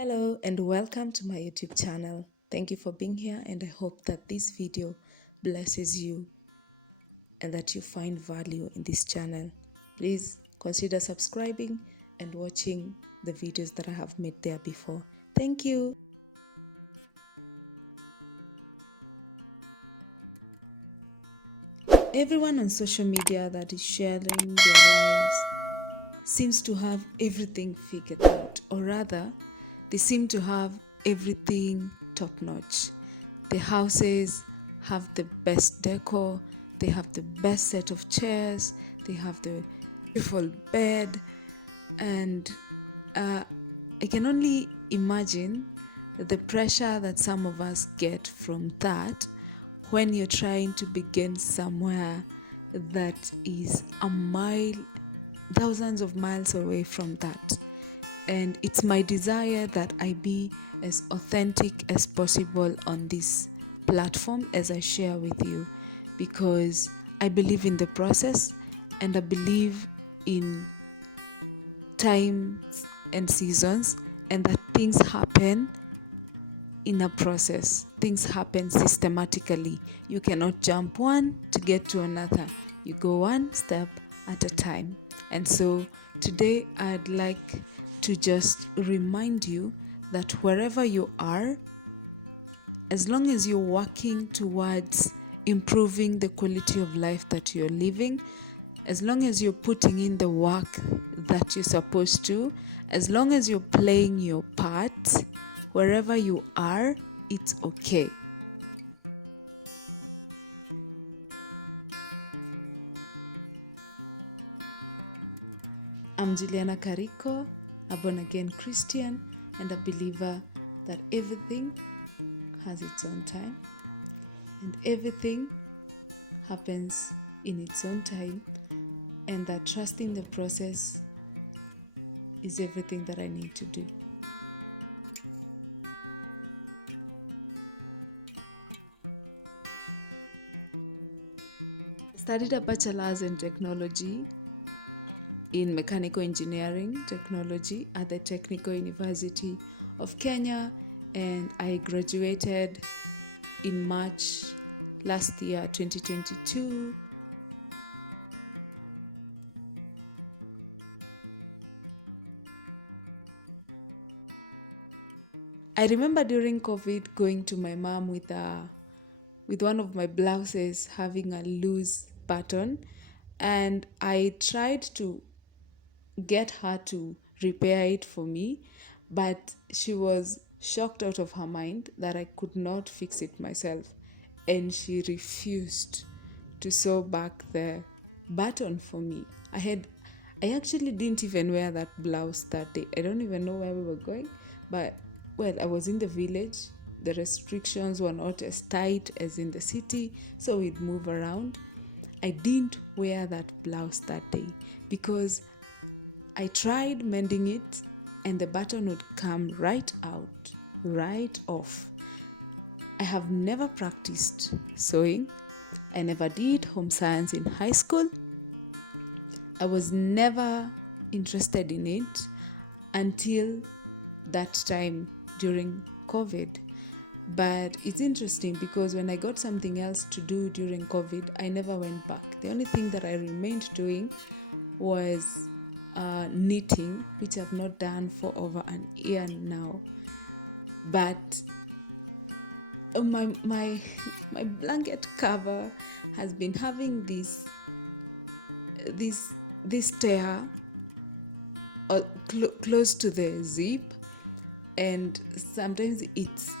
Hello and welcome to my YouTube channel. Thank you for being here, and I hope that this video blesses you and that you find value in this channel. Please consider subscribing and watching the videos that I have made there before. Thank you. Everyone on social media that is sharing their lives seems to have everything figured out, or rather, they seem to have everything top notch. The houses have the best decor, they have the best set of chairs, they have the beautiful bed, and I can only imagine the pressure that some of us get from that when you're trying to begin somewhere that is thousands of miles away from that. And it's my desire that I be as authentic as possible on this platform as I share with you, because I believe in the process and I believe in times and seasons, and that things happen in a process. Things happen systematically. You cannot jump one to get to another. You go one step at a time. And so today I'd like to just remind you that wherever you are, as long as you're working towards improving the quality of life that you're living, as long as you're putting in the work that you're supposed to, as long as you're playing your part, wherever you are, it's okay. I'm Juliana Carrico, a born-again Christian and a believer that everything has its own time and everything happens in its own time, and that trusting the process is everything that I need to do. I studied a bachelor's in technology in mechanical engineering technology at the Technical University of Kenya, and I graduated in March last year, 2022. I remember during COVID going to my mom with one of my blouses having a loose button, and I tried to get her to repair it for me, but she was shocked out of her mind that I could not fix it myself, and she refused to sew back the button for me. I actually didn't even wear that blouse that day. I don't even know where we were going, but well, I was in the village. The restrictions were not as tight as in the city, so we'd move around. I didn't wear that blouse that day because I tried mending it and the button would come right out, right off. I have never practiced sewing. I never did home science in high school. I was never interested in it until that time during COVID. But it's interesting because when I got something else to do during COVID, I never went back. The only thing that I remained doing was knitting, which I've not done for over an year now. But my blanket cover has been having this tear close to the zip, and sometimes it's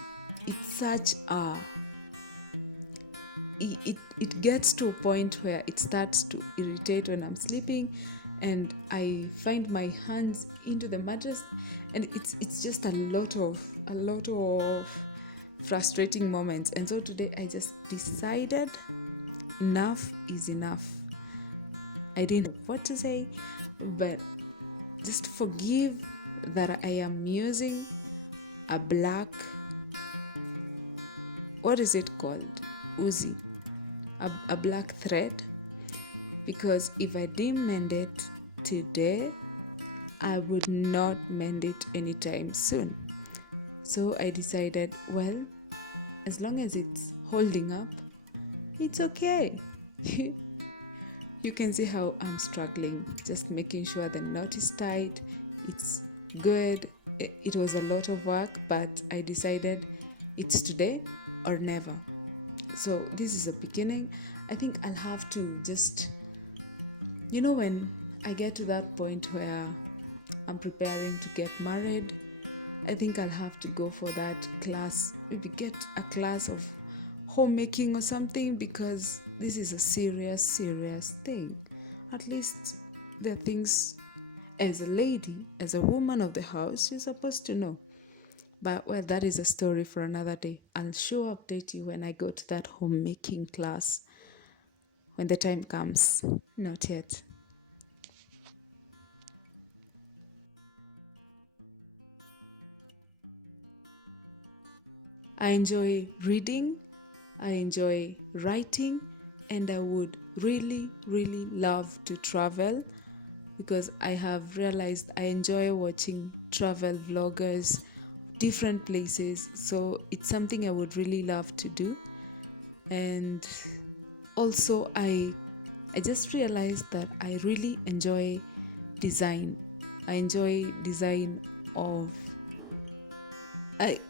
such a it gets to a point where it starts to irritate when I'm sleeping, and I find my hands into the mattress, and it's just a lot of frustrating moments. And so today I just decided enough is enough. I didn't know what to say, but just forgive that I am using a black, what is it called? Uzi. A black thread, because if I didn't mend it today, I would not mend it anytime soon. So I decided, well, as long as it's holding up, it's okay. You can see how I'm struggling, just making sure the knot is tight, it's good. It was a lot of work, but I decided it's today or never. So this is a beginning. I think I'll have to just, when I get to that point where I'm preparing to get married, I think I'll have to go for that class, maybe get a class of homemaking or something, because this is a serious thing. At least there are things, as a lady, as a woman of the house, you're supposed to know. But well, that is a story for another day. I'll sure update you when I go to that homemaking class when the time comes. Not yet. I enjoy reading, I enjoy writing, and I would really love to travel, because I have realized I enjoy watching travel vloggers, different places. So it's something I would really love to do. And also I just realized that I really enjoy design. I enjoy design of I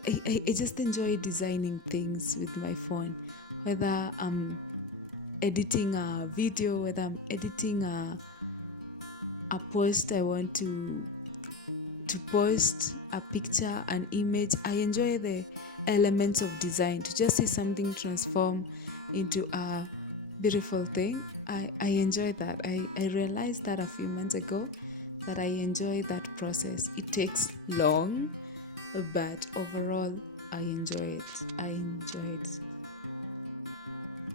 just enjoy designing things with my phone, whether I'm editing a video, whether I'm editing a post I want to post, a picture, an image. I enjoy the elements of design, to just see something transform into a beautiful thing. I enjoy that. I realized that a few months ago, that I enjoy that process. It takes long, but overall I enjoy it. I enjoy it.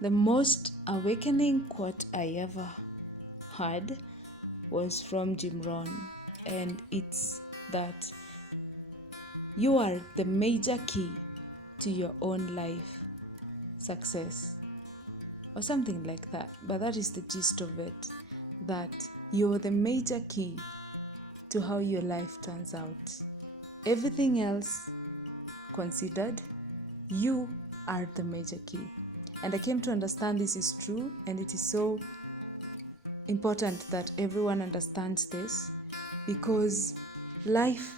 The most awakening quote I ever heard was from Jim Rohn, and it's that you are the major key to your own life success, or something like that. But that is the gist of it, that you're the major key to how your life turns out. Everything else considered, you are the major key. And I came to understand this is true, and it is so important that everyone understands this, because life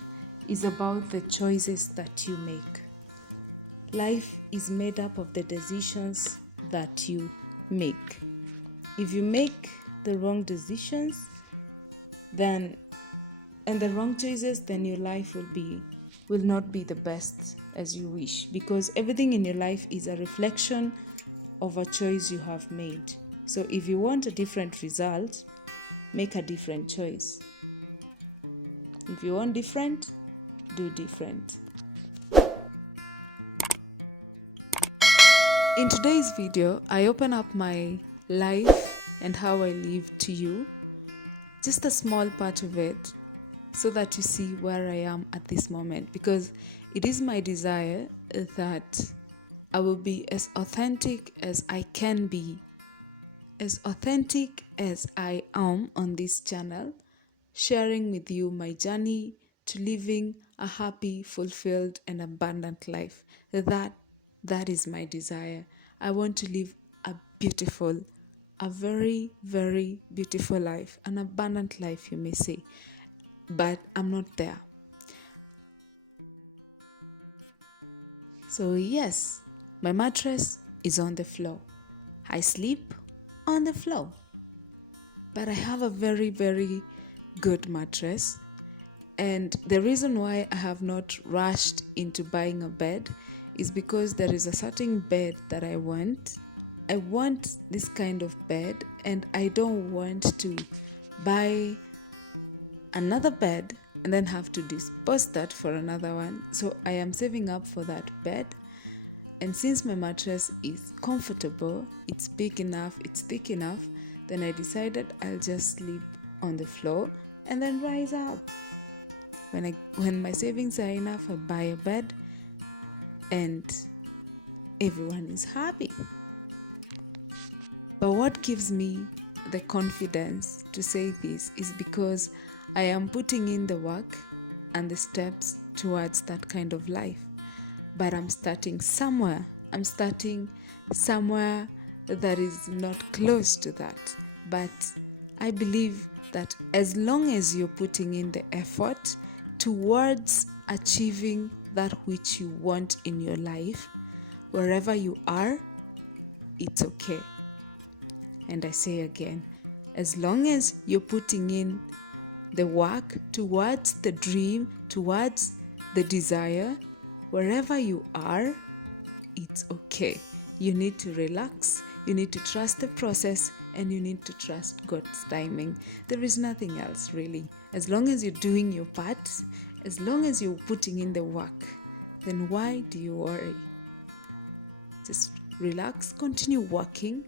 is about the choices that you make. Life is made up of the decisions that you make. If you make the wrong decisions, and the wrong choices, then your life will not be the best as you wish, because everything in your life is a reflection of a choice you have made. So if you want a different result, make a different choice. If you want different, do different. In today's video, I open up my life and how I live to you, just a small part of it, so that you see where I am at this moment, because it is my desire that I will be as authentic as I can be, as authentic as I am on this channel, sharing with you my journey to living a happy, fulfilled, and abundant life. That is my desire. I want to live a very, very beautiful life, an abundant life, you may say. But I'm not there. So yes, my mattress is on the floor. I sleep on the floor. But I have a very, very good mattress. And the reason why I have not rushed into buying a bed is because there is a certain bed that I want. I want this kind of bed, and I don't want to buy another bed and then have to dispose that for another one. So I am saving up for that bed. And since my mattress is comfortable, it's big enough, it's thick enough, then I decided I'll just sleep on the floor and then rise up. When my savings are enough, I buy a bed and everyone is happy. But what gives me the confidence to say this is because I am putting in the work and the steps towards that kind of life. but I'm starting somewhere. I'm starting somewhere that is not close to that. But I believe that as long as you're putting in the effort towards achieving that which you want in your life, wherever you are, it's okay. And I say again, as long as you're putting in the work towards the dream, towards the desire, wherever you are, it's okay. You need to relax, you need to trust the process, and you need to trust God's timing. There is nothing else really. As long as you're doing your part, as long as you're putting in the work, then why do you worry? Just relax, continue working,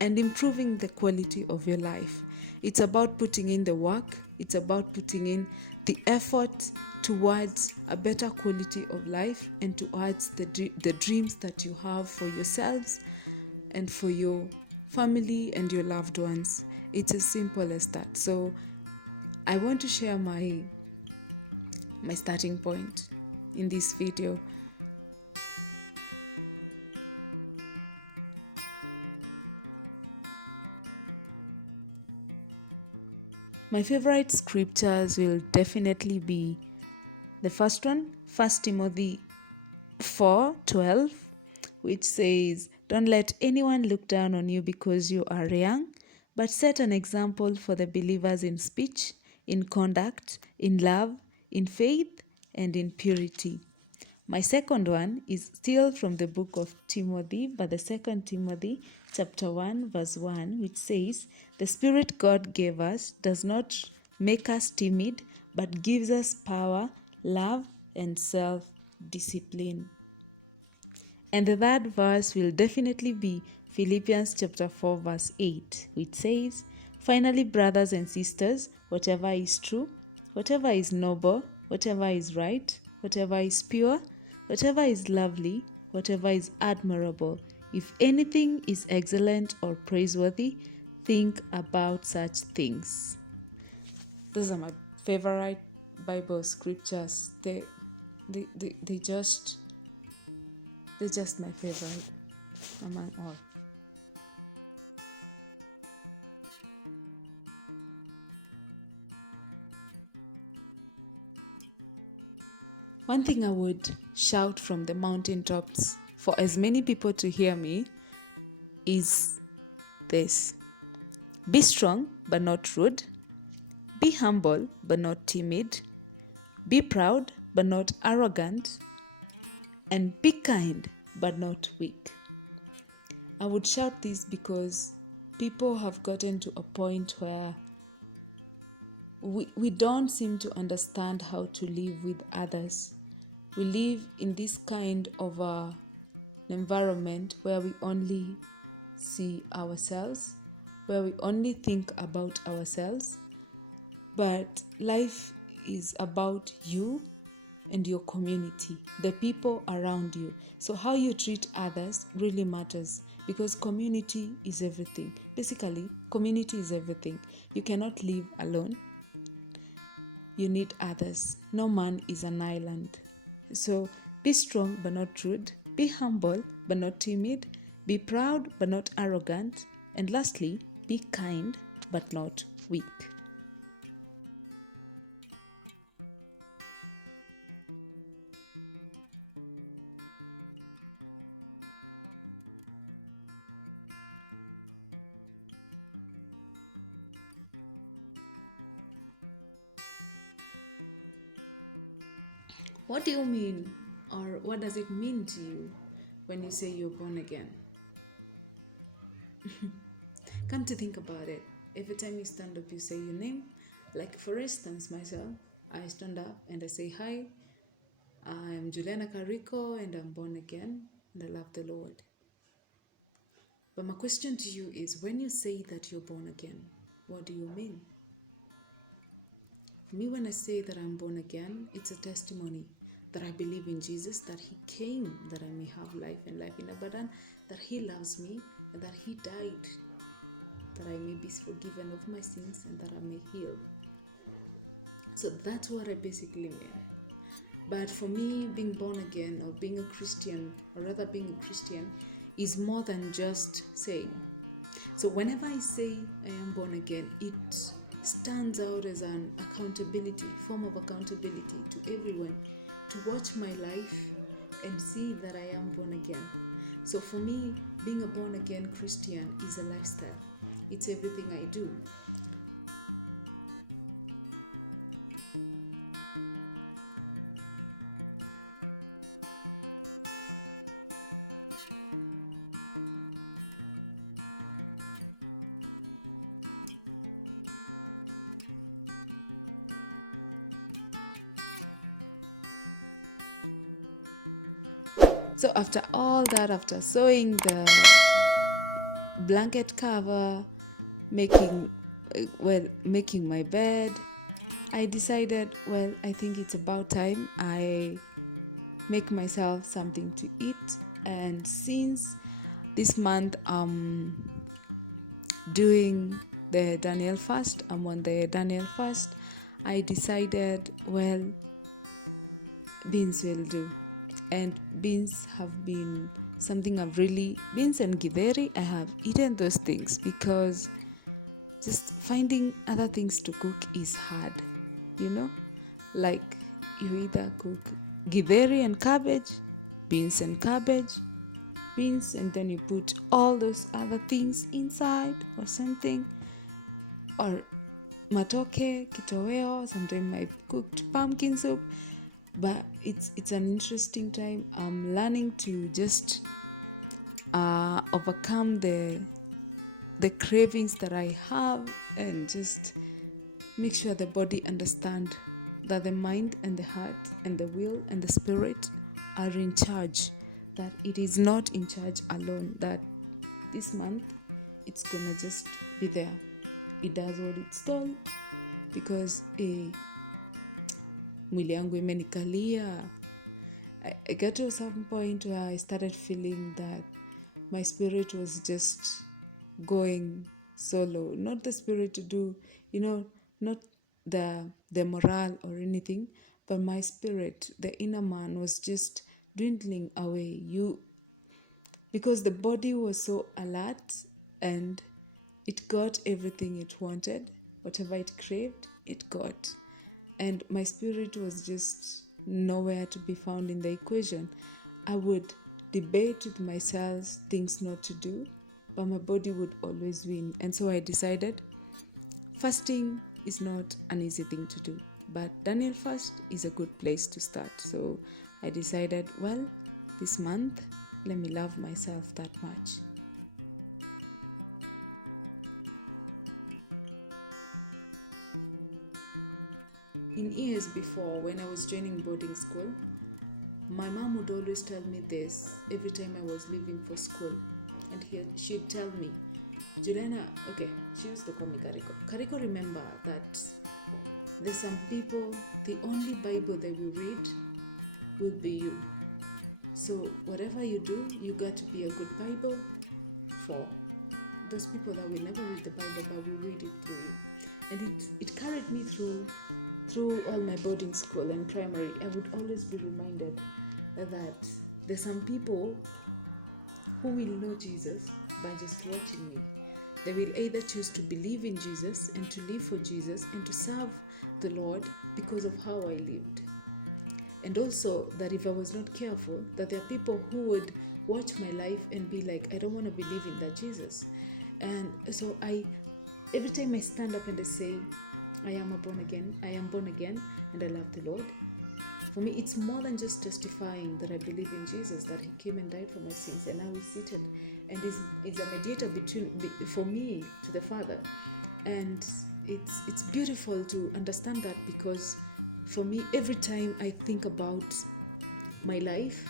and improving the quality of your life. It's about putting in the work, it's about putting in the effort towards a better quality of life and towards the dreams that you have for yourselves and for your family and your loved ones. It's as simple as that. So I want to share my starting point in this video. My favorite scriptures will definitely be the first one, 1 Timothy 4:12, which says, "Don't let anyone look down on you because you are young, but set an example for the believers in speech, in conduct, in love, in faith, and in purity." My second one is still from the book of Timothy, but the second Timothy chapter 1 verse 1, which says, "The Spirit God gave us does not make us timid, but gives us power, love, and self-discipline." And the third verse will definitely be Philippians chapter 4 verse 8, which says, "Finally, brothers and sisters, whatever is true, whatever is noble, whatever is right, whatever is pure, whatever is lovely, whatever is admirable, if anything is excellent or praiseworthy, think about such things." Those are my favorite Bible scriptures. They're just my favorite among all. One thing I would shout from the mountaintops for as many people to hear me is this: be strong but not rude, be humble but not timid, be proud but not arrogant, and be kind but not weak. I would shout this because people have gotten to a point where we don't seem to understand how to live with others. We live in this kind of an environment where we only see ourselves, where we only think about ourselves. But life is about you and your community, the people around you. So how you treat others really matters, because community is everything. Basically, community is everything. You cannot live alone. You need others. No man is an island. So be strong but not rude. Be humble but not timid. Be proud but not arrogant. And lastly, be kind but not weak. What do you mean, or what does it mean to you when you say you're born again? Come to think about it, every time you stand up, you say your name. Like, for instance, myself, I stand up and I say, "Hi, I am Juliana Carico and I'm born again and I love the Lord." But my question to you is, when you say that you're born again, what do you mean? For me, when I say that I'm born again, it's a testimony that I believe in Jesus, that He came that I may have life and life in abundance, that He loves me and that He died that I may be forgiven of my sins and that I may heal. So that's what I basically mean. But for me, being born again or being a Christian, or rather being a Christian, is more than just saying. So whenever I say I am born again, it stands out as an accountability, form of accountability to everyone to watch my life and see that I am born again. So for me, being a born again Christian is a lifestyle. It's everything I do. So after all that, after sewing the blanket cover, making making my bed, I decided, well, I think it's about time I make myself something to eat. And since this month doing the Daniel fast, I'm on the Daniel fast, I decided, well, beans will do. And beans have been something beans and githeri, I have eaten those things because just finding other things to cook is hard, you know? Like you either cook githeri and cabbage, beans and cabbage, beans, and then you put all those other things inside or something, or matoke, kitoweo, sometimes I've cooked pumpkin soup. But it's an interesting time. I'm learning to just overcome the cravings that I have, and just make sure the body understand that the mind and the heart and the will and the spirit are in charge, that it is not in charge alone, that this month it's gonna just be there. It does what it's told because mwili yangu imenikalia. I got to some point where I started feeling that my spirit was just going solo. Not the spirit to do, not the morale or anything, but my spirit, the inner man, was just dwindling away. Because the body was so alert and it got everything it wanted, whatever it craved, it got. And my spirit was just nowhere to be found in the equation. I would debate with myself things not to do, but my body would always win. And so I decided fasting is not an easy thing to do, but Daniel fast is a good place to start. So I decided, well, this month, let me love myself that much. In years before, when I was joining boarding school, my mom would always tell me this every time I was leaving for school. And she'd tell me, Juliana, okay, she used to call me Kariko. Kariko, remember that there's some people, the only Bible they will read will be you. So whatever you do, you got to be a good Bible for those people that will never read the Bible but will read it through you. And it carried me through all my boarding school and primary. I would always be reminded that there's some people who will know Jesus by just watching me. They will either choose to believe in Jesus and to live for Jesus and to serve the Lord because of how I lived. And also that if I was not careful, that there are people who would watch my life and be like, I don't want to believe in that Jesus. And so every time I stand up and I say, I am born again, and I love the Lord. For me, it's more than just testifying that I believe in Jesus, that he came and died for my sins, and now he's seated and is a mediator for me to the Father. And it's beautiful to understand that, because for me, every time I think about my life,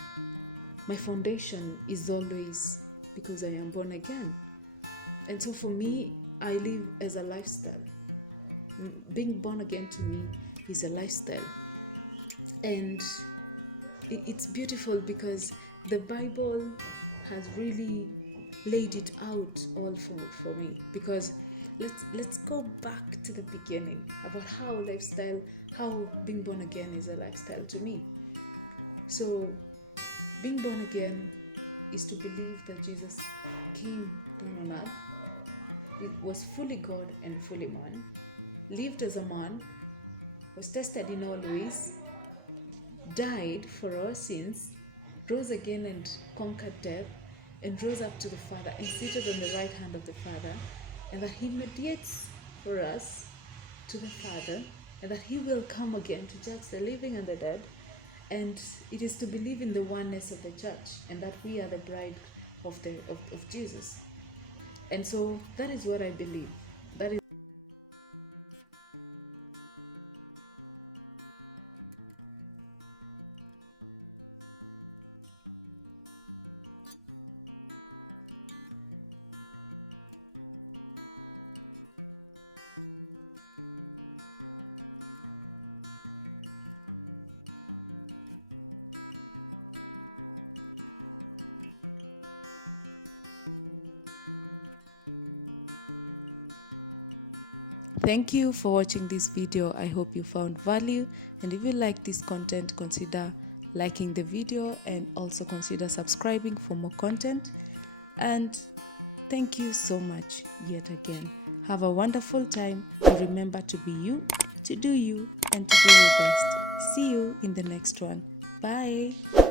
my foundation is always because I am born again. And so for me, I live as a lifestyle. Being born again to me is a lifestyle. And it's beautiful because the Bible has really laid it out all for me. Because let's go back to the beginning about how being born again is a lifestyle to me. So, being born again is to believe that Jesus came down on earth. He was fully God and fully man, lived as a man, was tested in all ways, died for our sins, rose again and conquered death, and rose up to the Father and seated on the right hand of the Father, and that He mediates for us to the Father, and that He will come again to judge the living and the dead. And it is to believe in the oneness of the church, and that we are the bride of Jesus. And so that is what I believe. That is. Thank you for watching this video. I hope you found value, and if you like this content, consider liking the video and also consider subscribing for more content. And thank you so much yet again. Have a wonderful time, and remember to be you, to do you, and to do your best. See you in the next one. Bye.